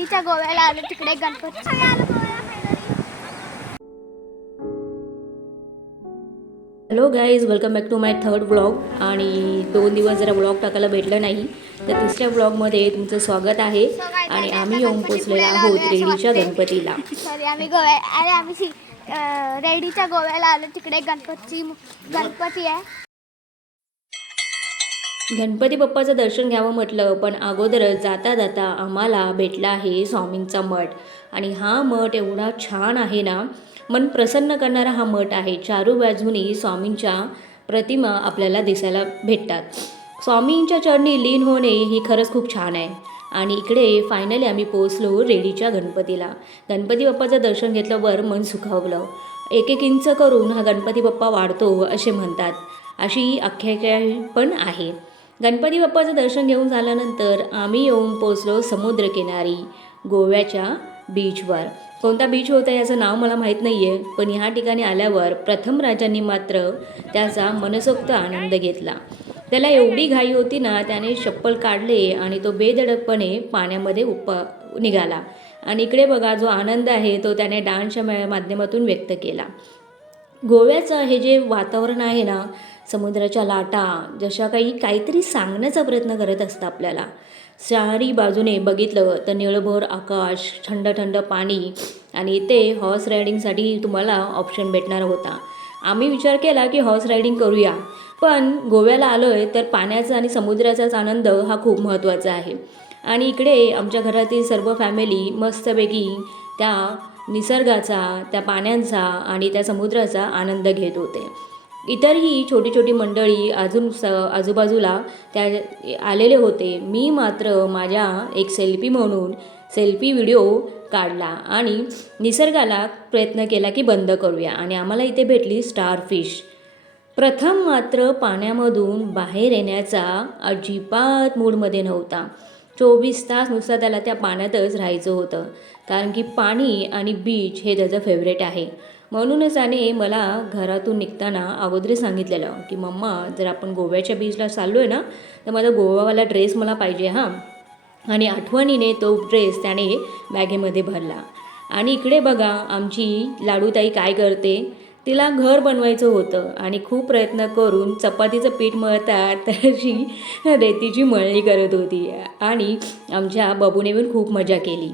रेडीच्या गोव्याला आलो, तिकडे Ganpati. Hello guys, welcome back to my third vlog. आणि 2 दिवस जरा व्लॉग टाकायला भेटलं नाही, तर तिसऱ्या व्लॉगमध्ये तुमचं स्वागत आहे. आणि आम्ही येऊन पोचलेलो आहोत रेडीच्या गणपतीला. सॉरी, आम्ही रेडीच्या गोव्याला आलो, तिकडे गणपती आहे. गणपती बाप्पाचं दर्शन घ्यावं म्हटलं, पण अगोदरच जाता जाता आम्हाला भेटला आहे स्वामींचा मठ. आणि हा मठ एवढा छान आहे ना, मन प्रसन्न करणारा हा मठ आहे. चारू बाजूनी स्वामींच्या प्रतिमा आपल्याला दिसायला भेटतात. स्वामींच्या चरणी लीन होणे ही खरंच खूप छान आहे. आणि इकडे फायनली आम्ही पोचलो रेडीच्या गणपतीला. गणपती बाप्पाचं दर्शन घेतल्यावर मन सुखावलं. एक एक इंच करून हा गणपती बाप्पा वाढतो असे म्हणतात, अशी आख्यायिका पण आहे. गणपती बाप्पाचं दर्शन घेऊन झाल्यानंतर आम्ही येऊन पोचलो समुद्रकिनारी गोव्याच्या बीचवर. कोणता बीच होता याचं नाव मला माहीत नाही आहे, पण ह्या ठिकाणी आल्यावर प्रथम राजांनी मात्र त्याचा मनसोक्त आनंद घेतला. त्याला एवढी घाई होती ना, त्याने चप्पल काढले आणि तो बेधडकपणे पाण्यामध्ये निघाला. आणि इकडे बघा, जो आनंद आहे तो त्याने डान्सच्या माध्यमातून व्यक्त केला. गोव्याचं हे जे वातावरण आहे ना, समुद्राच्या लाटा जशा काहीतरी सांगण्याचा प्रयत्न करत असतं आपल्याला. चारी बाजूने बघितलं तर निळभोर आकाश, थंड थंड पाणी, आणि इथे हॉर्स रायडिंगसाठी तुम्हाला ऑप्शन भेटणार होता. आम्ही विचार केला की हॉर्स रायडिंग करूया, पण गोव्याला आलो आहे तर पाण्याचा आणि समुद्राचाच आनंद हा खूप महत्त्वाचा आहे. आणि इकडे आमच्या घरातील सर्व फॅमिली मस्तपैकी त्या निसर्गाचा, त्या पाण्यांचा आणि त्या समुद्राचा आनंद घेत होते. इतरही छोटी छोटी मंडळी आजूबाजूला त्या आलेले होते. मी मात्र माझ्या एक सेल्फी म्हणून सेल्फी व्हिडिओ काढला आणि निसर्गाला प्रयत्न केला की बंद करूया. आणि आम्हाला इथे भेटली स्टारफिश. प्रथम मात्र पाण्यामधून बाहेर येण्याचा अजिबात मूडमध्ये नव्हता. 24 तास नुसता त्याला त्या पाण्यातच राहायचं होतं, कारण की पाणी आणि बीच हे त्याचं फेवरेट आहे. म्हणूनच त्याने मला घरातून निघताना अगोदर सांगितलेलं की मम्मा, जर आपण गोव्याच्या बीचला चाललो आहे ना, तर माझा गोवावाला ड्रेस मला पाहिजे हां. आणि आठवणीने तो ड्रेस त्याने बॅगेमध्ये भरला. आणि इकडे बघा, आमची लाडूताई काय करते, तिला घर बनवायचं होतं आणि खूप प्रयत्न करून चपातीचं पीठ मळतात तशी रेतीची मळणी करत होती. आणि आमच्या बबूने पण खूप मजा केली.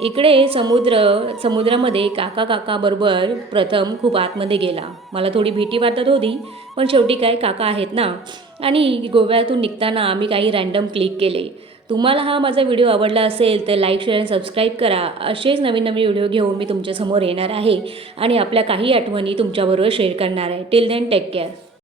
इकडे समुद्रामध्ये काकाबरोबर प्रथम खूप आतमध्ये गेला. मला थोडी भीती वाटत होती, पण शेवटी काय, काका आहेत ना. आणि गोव्यातून निघताना आम्ही काही रँडम क्लिक केले. तुम्हाला हा माझा व्हिडिओ आवडला असेल तर लाईक, शेअर आणि सबस्क्राईब करा. असेच नवीन नवीन व्हिडिओ घेऊन मी तुमच्यासमोर येणार आहे आणि आपल्या काही आठवणी तुमच्याबरोबर शेअर करणार आहे. Till then, take care.